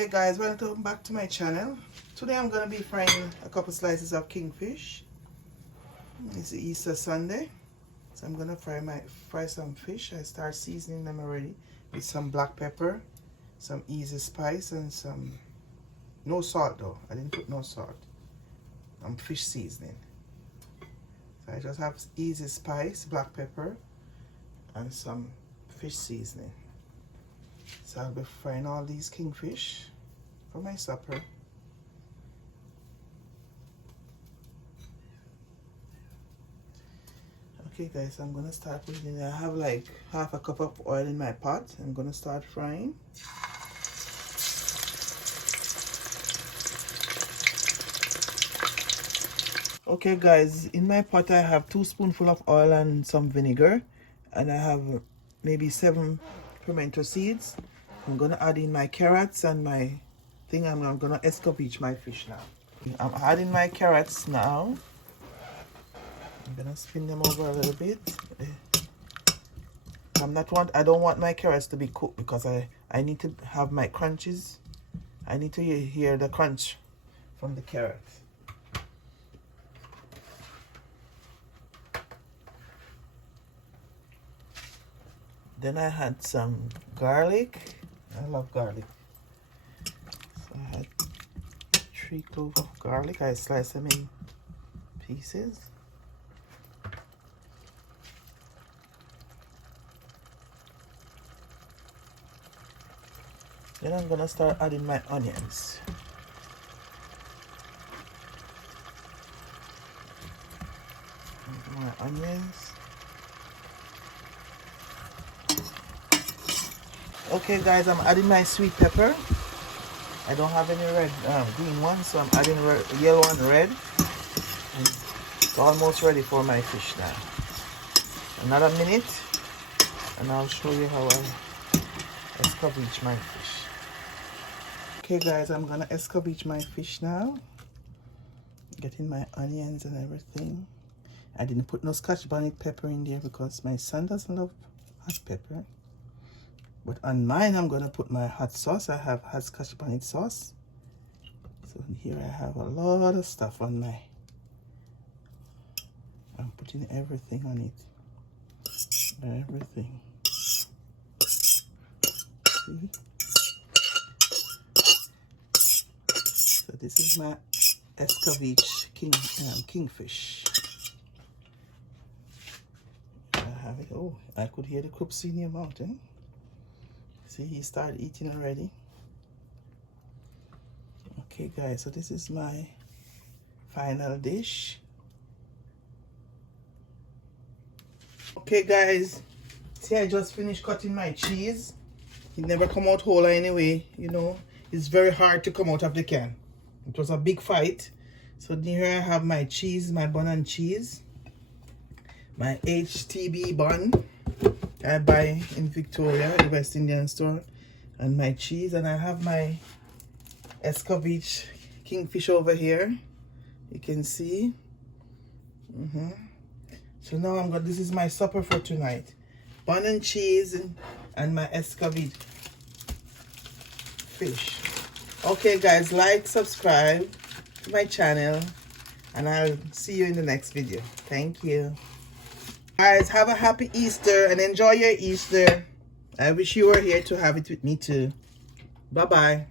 Hey guys, welcome back to my channel. Today I'm going to be frying a couple slices of kingfish. It's Easter Sunday, so I'm going to fry some fish. I start seasoning them already with some black pepper, some easy spice, and some no salt though. I didn't put no salt. Fish seasoning. So I just have easy spice, black pepper, and some fish seasoning. So I'll be frying all these kingfish for my supper. Okay guys, I'm gonna start putting in. I have like half a cup of oil in my pot. I'm gonna start frying. Okay guys, in my pot I have 2 spoonfuls of oil and some vinegar, and I have maybe 7 pimento seeds. I'm gonna add in my carrots and my thing. I'm gonna escovitch my fish now. I'm adding my carrots now. I'm gonna spin them over a little bit. I don't want my carrots to be cooked because I need to have my crunches. I need to hear the crunch from the carrots. Then I had some garlic. I love garlic. So I had 3 cloves of garlic. I sliced them in pieces. Then I'm gonna start adding my onions. My onions. Okay guys, I'm adding my sweet pepper. I don't have any green one, so I'm adding yellow and red. And it's almost ready for my fish now. Another minute, and I'll show you how I escovitch my fish. Okay guys, I'm gonna escovitch my fish now. Getting my onions and everything. I didn't put no Scotch bonnet pepper in there because my son doesn't love hot pepper. But on mine, I'm gonna put my hot sauce. I have hot Scotch bonnet sauce. So here I have a lot of stuff on my. I'm putting everything on it. Everything. See? So this is my Escovitch kingfish. I have it. Oh, I could hear the cooks in your mouth, eh? See, he started eating already. Okay guys, so this is my final dish. Okay guys, see, I just finished cutting my cheese. It never come out whole anyway, you know. It's very hard to come out of the can. It was a big fight. So here I have my cheese, my bun and cheese. My HTB bun I buy in Victoria, the West Indian store, and my cheese, and I have my Escovitch kingfish over here. You can see. So now this is my supper for tonight: bun and cheese and my Escovitch fish. Okay guys, like, subscribe to my channel, and I'll see you in the next video. Thank you. Guys, have a happy Easter and enjoy your Easter. I wish you were here to have it with me too. Bye-bye.